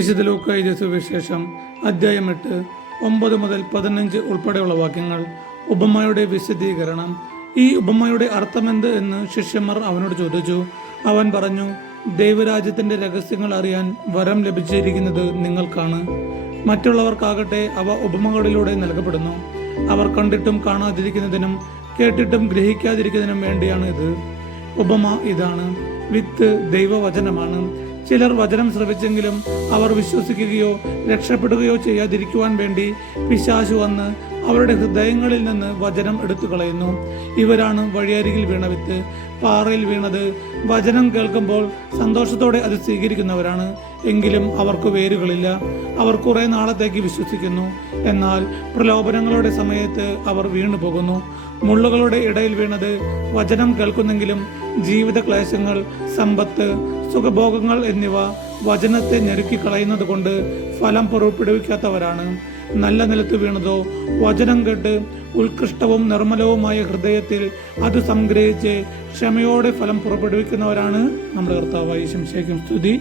വിശുദ്ധ ലൂക്കാ എഴുതിയ സുവിശേഷം അധ്യായം 8 9 മുതൽ 15 ഉൾപ്പെടെയുള്ള വാക്യങ്ങൾ. ഉപമയുടെ വിശദീകരണം. ഈ ഉപമയുടെ അർത്ഥമെന്ത് എന്ന് ശിഷ്യന്മാർ അവനോട് ചോദിച്ചു. അവൻ പറഞ്ഞു, ദൈവരാജ്യത്തിന്റെ രഹസ്യങ്ങൾ അറിയാൻ വരം ലഭിച്ചിരിക്കുന്നത് നിങ്ങൾക്കാണ്. മറ്റുള്ളവർക്കാകട്ടെ അവ ഉപമകളിലൂടെ നൽകപ്പെടുന്നു. അവർ കണ്ടിട്ടും കാണാതിരിക്കുന്നതിനും കേട്ടിട്ടും ഗ്രഹിക്കാതിരിക്കുന്നതിനും വേണ്ടിയാണ് ഇത്. ഉപമ ഇതാണ്: വിത്ത് ദൈവവചനമാണ്. ചിലർ വചനം ശ്രവിച്ചെങ്കിലും അവർ വിശ്വസിക്കുകയോ രക്ഷപ്പെടുകയോ ചെയ്യാതിരിക്കുവാൻ വേണ്ടി പിശാചു വന്ന് അവരുടെ ഹൃദയങ്ങളിൽ നിന്ന് വചനം എടുത്തു കളയുന്നു. ഇവരാണ് വഴിയരികിൽ വീണ വിത്ത്. പാറയിൽ വീണത് വചനം കേൾക്കുമ്പോൾ സന്തോഷത്തോടെ അത് സ്വീകരിക്കുന്നവരാണ്. എങ്കിലും അവർക്ക് വേരുകളില്ല. അവർ കുറെ നാളത്തേക്ക് വിശ്വസിക്കുന്നു, എന്നാൽ പ്രലോഭനങ്ങളുടെ സമയത്ത് അവർ വീണു പോകുന്നു. മുള്ളുകളുടെ ഇടയിൽ വീണത് വചനം കേൾക്കുന്നെങ്കിലും ജീവിത ക്ലേശങ്ങൾ, സമ്പത്ത്, സുഖഭോഗങ്ങൾ എന്നിവ വചനത്തെ ഞെരുക്കി കളയുന്നത് കൊണ്ട് ഫലം പുറപ്പെടുവിക്കാത്തവരാണ്. നല്ല നിലത്ത് വീണതോ വചനം കേട്ട് ഉത്കൃഷ്ടവും നിർമ്മലവുമായ ഹൃദയത്തിൽ അത് സംഗ്രഹിച്ച് ക്ഷമയോടെ ഫലം പുറപ്പെടുവിക്കുന്നവരാണ്. നമ്മുടെ കർത്താവായ യേശുവിനെ സ്തുതി.